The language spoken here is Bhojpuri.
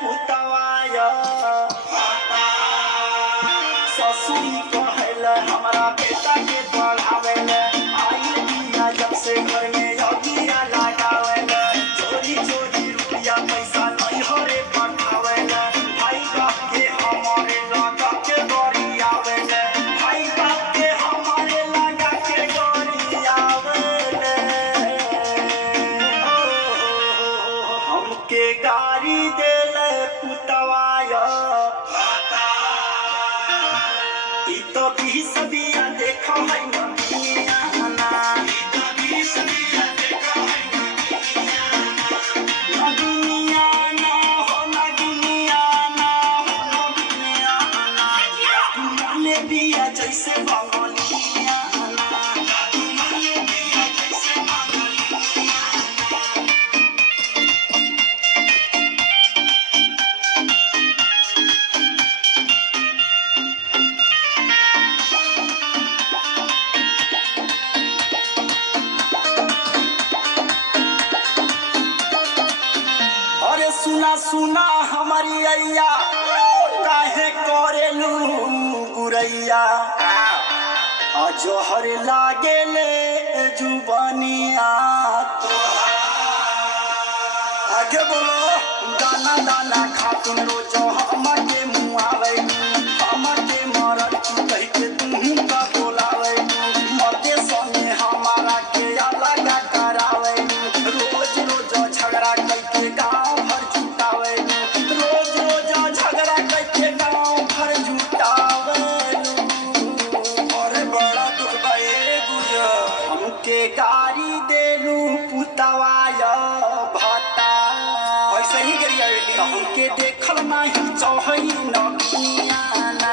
पुतवाया ससुरी कहल हमारा बेटा के पढ़ावेल आई बिना जब से घर में अगिया लगावेल चोरी चोरी रुपया पैसा नहीं हरे पठावेल भाई बाप के हमारे लगा के गरी आवेल भाई बाप के हमारे लगा के गरी आवेल हमके गाड़ी देल पुतवाया ई तो बीस बिया देखो है नदियाना बिया जैसे अरे सुना सुना हमारी अय्या काहे करेलू गुरैया जोहर लागेले जुबानिया आगे बोलो दाना दाना खातुन रोज हमर के मुँह आवे हमर के मरल कह के तुम का बोलावे मरते संगे हमारा के अलग करावे रोज रोज झगड़ा करके गाँव भर जुटावे रोज रोज झगड़ा करके गाँव भर जुटावे और बड़ा दुर्बाए गुजर हमके गाड़ी देलू पुतवाया भाता ऐसे ही करिया हमके देखल नहीं चाहई नगियाना